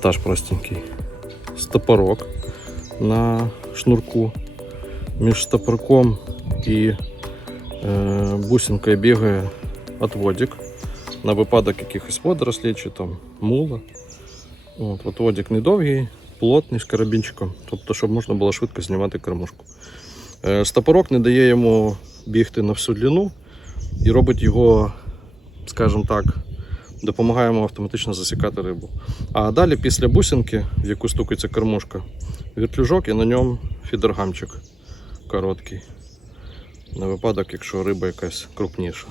монтаж простенький. Стопорок на шнурку. Між стопорком і е, бусинкою бігає отводик на випадок якихось водорослей чи там мула. От, отводик недовгий, плотний з карабінчиком, тобто, щоб можна було швидко знімати кормушку. Е, стопорок не дає йому бігти на всю длину і робить його, скажімо так, допомагає йому автоматично засікати рибу. А далі після бусинки, в яку стукається кормушка, вертлюжок і на ньому фідергамчик короткий. На випадок, якщо риба якась крупніша.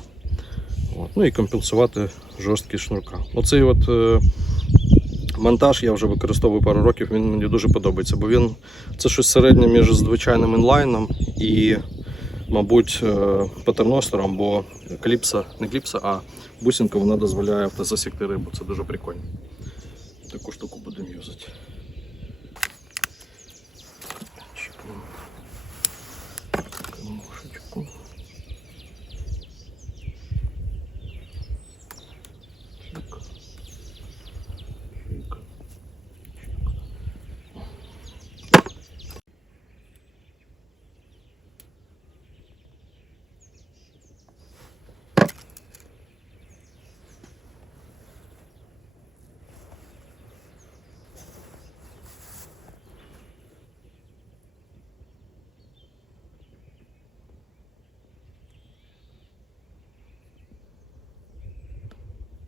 От. Ну і компенсувати жорсткість шнурка. Оцей от е, монтаж я вже використовую пару років, він мені дуже подобається, бо він це щось середнє між звичайним інлайном і, мабуть, е, патерностером, бо кліпса, не кліпса, а бусинка вона дозволяє автозасікти рибу. Це дуже прикольно. Таку штуку будемо юзати. Чіпнемо кормушечку. Чик. Чик.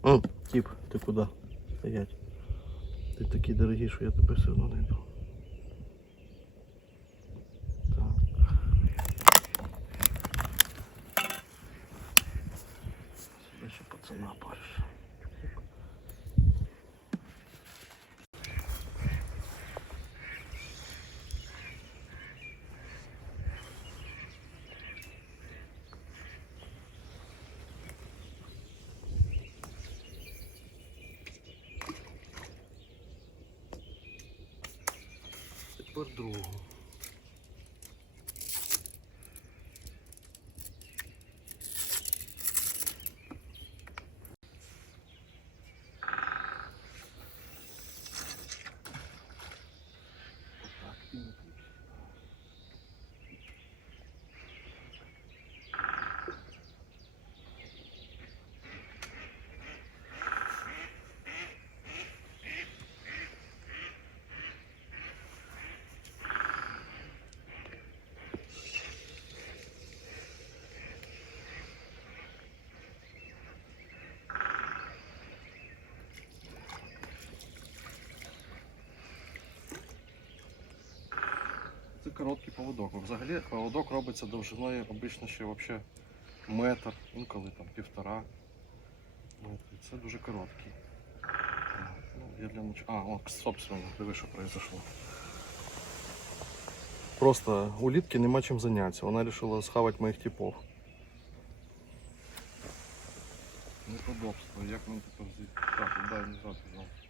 М, Тип, ти куди? Стоять. Ти такий дорогий, що я тебе все одно не йду. Так. Себе ще пацана париш. Тепер другу. Короткий поводок. Взагалі поводок робиться довжиною обично ще вообще метр, інколи там півтора. Це дуже короткий. Ну, я для нач... А, о, собственно, диви, що произошло. Просто у Літки нема чим зайнятися. Вона вирішила схавати моїх типов. Неподобство, як мені тепер взяти? Так, дай назад, пожалуйста.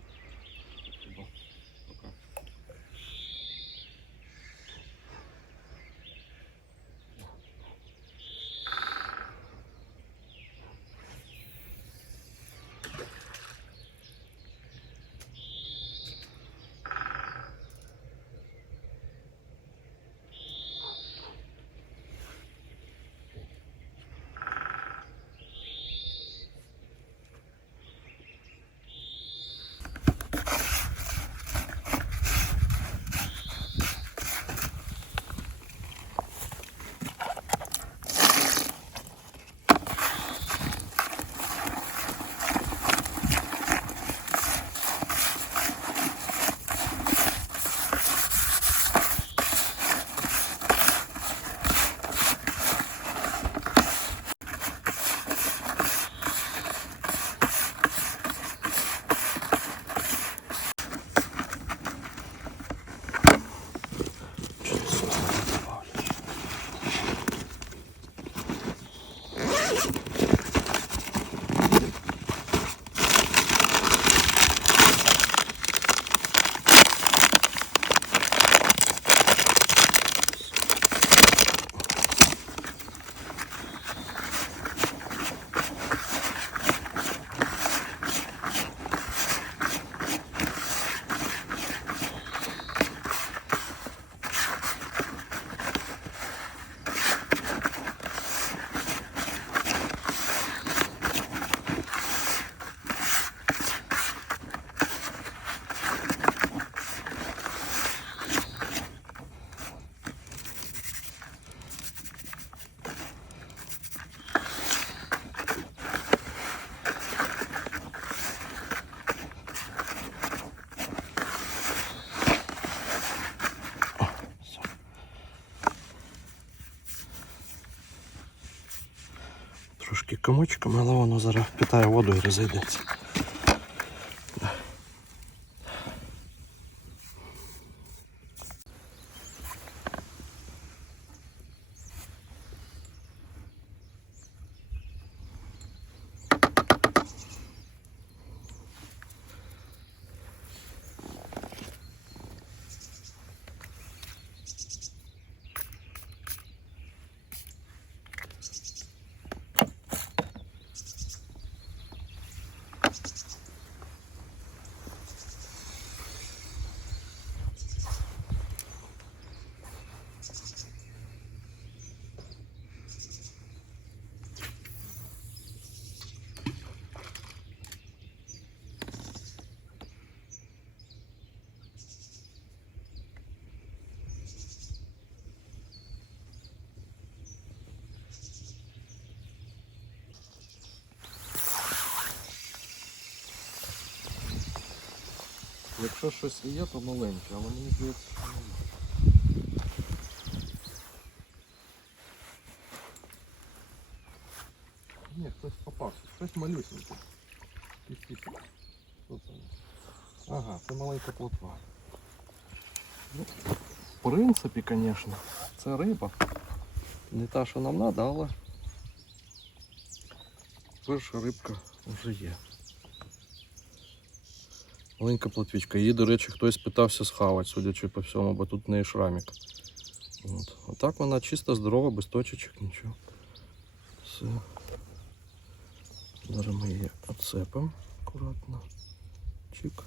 Комочками, але воно зараз питає воду і розійдеться. Якщо щось і є, то маленьке, але мені здається, що немає. Ні, хтось попався, щось малюсеньке. Ага, це маленька плотва. Ну, в принципі, звісно, це риба. Не та, що нам треба, але перша рибка вже є. Маленька платвічка. Її, до речі, хтось питався схавати, судячи по всьому, бо тут в неї шрамик. От. А вона чиста, здорова, без точечок, нічого. Все. Зараз ми її оцепимо акуратно. Чик.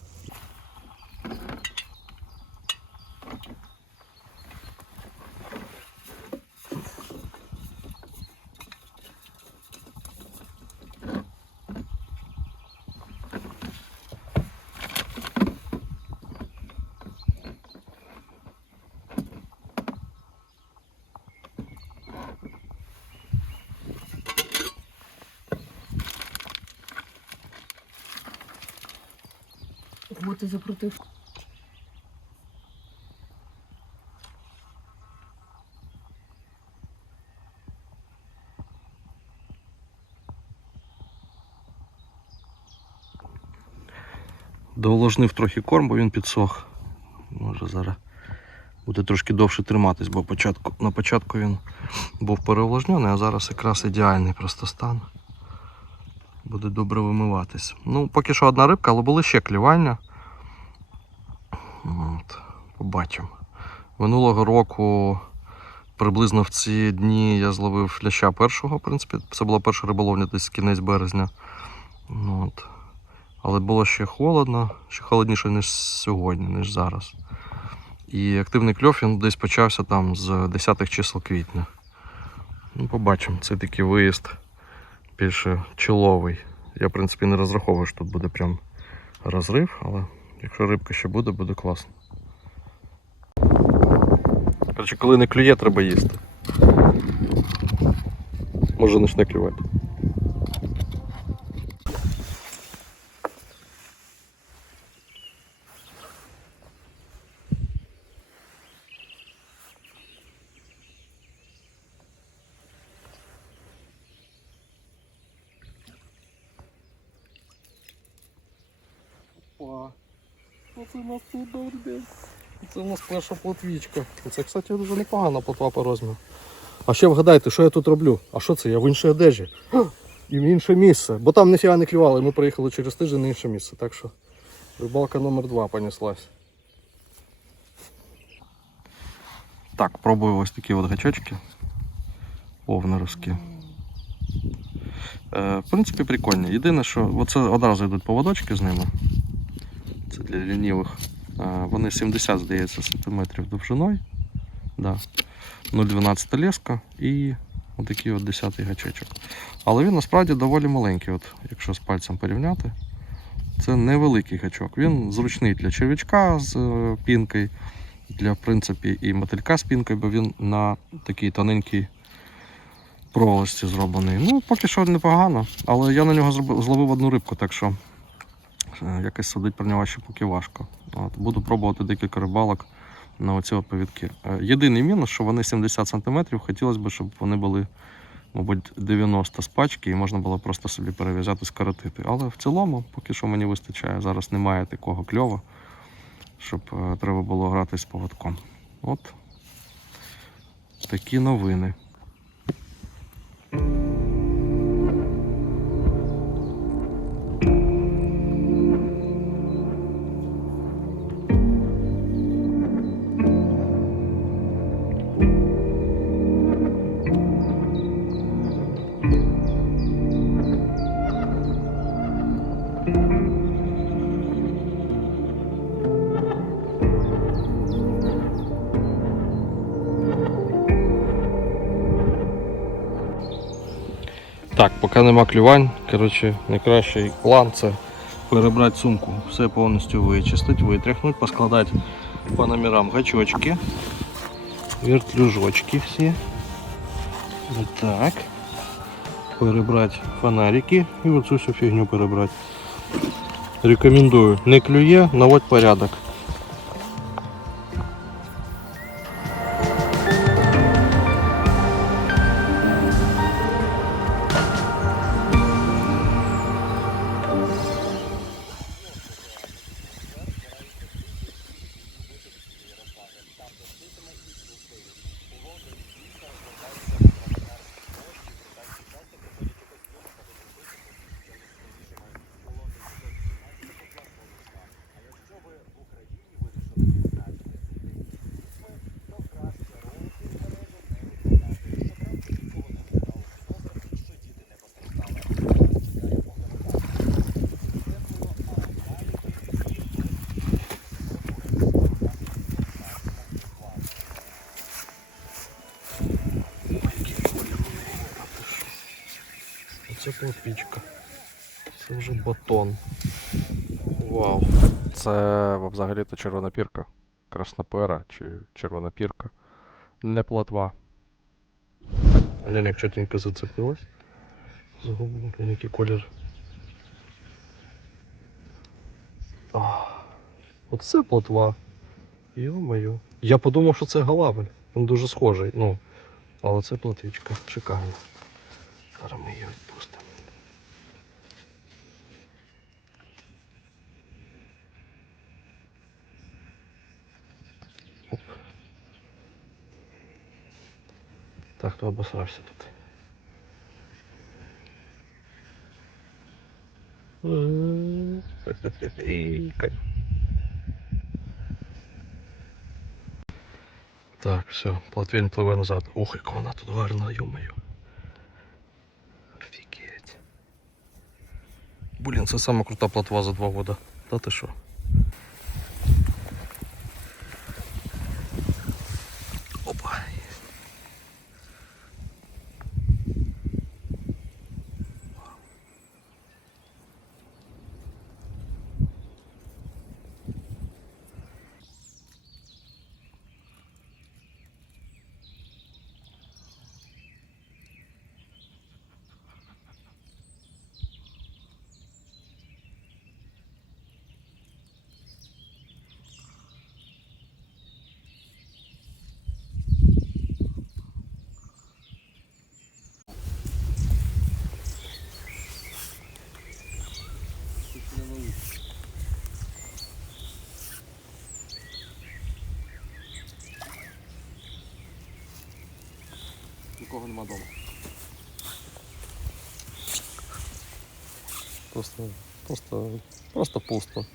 Ти закрутив? Доложнив трохи корм, бо він підсох. Може зараз буде трошки довше триматись, бо початку, на початку він був переувлажнений, а зараз якраз ідеальний просто стан. Буде добре вимиватись. Ну, поки що одна рибка, але були ще клювання. От, побачимо. Минулого року приблизно в ці дні я зловив ляща першого, в принципі. Це була перша риболовля десь кінець березня. От. Але було ще холодно, ще холодніше, ніж сьогодні, ніж зараз. І активний кльов він десь почався там з 10-х чисел квітня. Ну, побачимо, це такий виїзд більше чоловий. Я, в принципі, не розраховую, що тут буде прям розрив, але якщо рибка ще буде, буде класно. Коли не клює, треба їсти. Може почне клювати. Це у нас перша плотвічка. Це, кстати, дуже непогана плотва по розміру. А ще вгадайте, що я тут роблю? А що це? Я в іншій одежі. І в інше місце. Бо там ніфіга не клювали, ми приїхали через тиждень на інше місце. Так що рибалка номер два понеслась. Так, пробую ось такі от гачочки. Овнеровські. Е, в принципі, прикольні. Єдине, що оце одразу йдуть поводочки з ними. Це для лінівих. Е, вони 70, здається, сантиметрів довжиною. Да. 0,12 леска і отакий от 10 гачечок. Але він насправді доволі маленький, от, якщо з пальцем порівняти. Це невеликий гачок. Він зручний для черв'ячка з е, пінкою, для в принципі, і мотилька з пінкою, бо він на такій тоненькій проволочці зроблений. Ну, поки що непогано, але я на нього зловив одну рибку, так що якось судить про нього ще поки важко. От, буду пробувати декілька рибалок на оці повідки. Е, Єдиний мінус, що вони 70 см, хотілося б, щоб вони були мабуть, 90 з пачки, і можна було просто собі перев'язати, скоротити. Але в цілому, поки що мені вистачає. Зараз немає такого кльова, щоб е, треба було грати з поводком. От такі новини. поки нема клювань, коротше, найкращий план це перебрати сумку, все повністю вичистити, витряхнути, поскладати по номерам гачочки, вертлюжочки всі. Так. Перебрати фонарики і оцю всю фігню перебрати. Рекомендую. Не клює, наводь порядок. Це. Це вже батон. Вау. Це взагалі-то червона пірка. Краснопера чи червона пірка. Не платва. Глянь, як чотенько зацепилась. За який колір. Оце плотва. Йо-моє. Я подумав, що це галавель. Він дуже схожий. Ну, але це платвічка. Шикарно. Зараз ми її Так, хто обосрався тут? Кайф. Так, все, платвін пливе назад. Ох, яка вона тут гарна, ё-моё. Офігеть. Блін, це сама крута платва за два года. Та ти що? Нікого нема вдома. Просто, просто, просто пусто.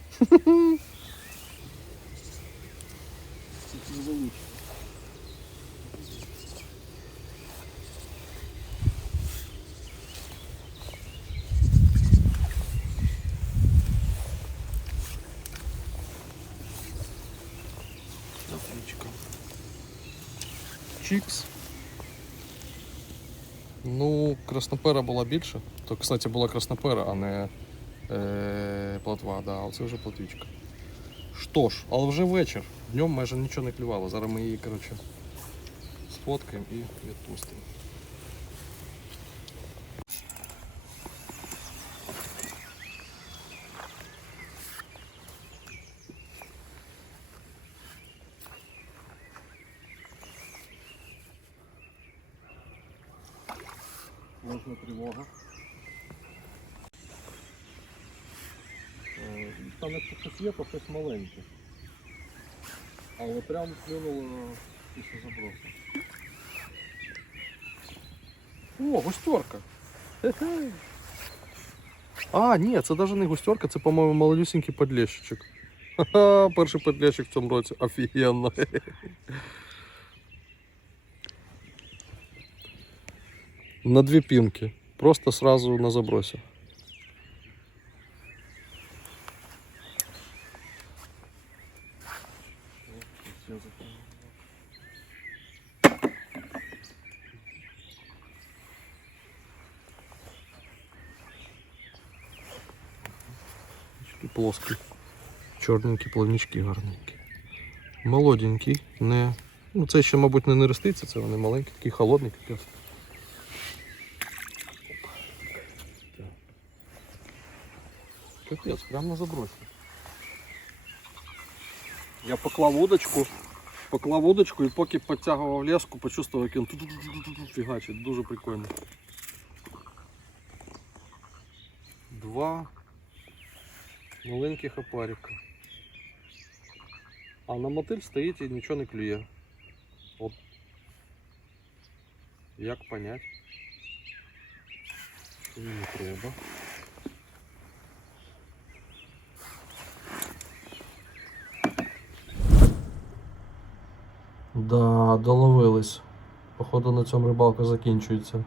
Отличка. Чикс. Ну, краснопера була більше. То, кстати, була краснопера, а не е, платва, да, це вже платвічка. Що ж, але вже вечір. Днем майже нічого не клювало. Зараз ми її, коротше, сфоткаємо і відпустимо. Можна тривога. Е, Там якщо щось є, то щось маленьке. Але прям клюнуло після забросу. О, густерка! А, ні, це навіть не густерка, це, по-моєму, малюсенький подлещичок. Ха-ха, перший подлещик в цьому році. Офігенно. На дві пінки. Просто сразу на забросі. Плоскі. Чорненькі плавнички гарненькі. Молоденький, не. Ну, це ще, мабуть, не нереститься, це вони маленькі, такі холодні, Капець, прямо на забросі. Я поклав удочку, поклав удочку і поки підтягував леску, почувствував, як він ту-ту-ту-ту-ту фігачить. Дуже прикольно. Два маленьких опарика. А на мотиль стоїть і нічого не клює. От. Як понять? Що треба? Да, доловились. Походу на цьому рибалка закінчується.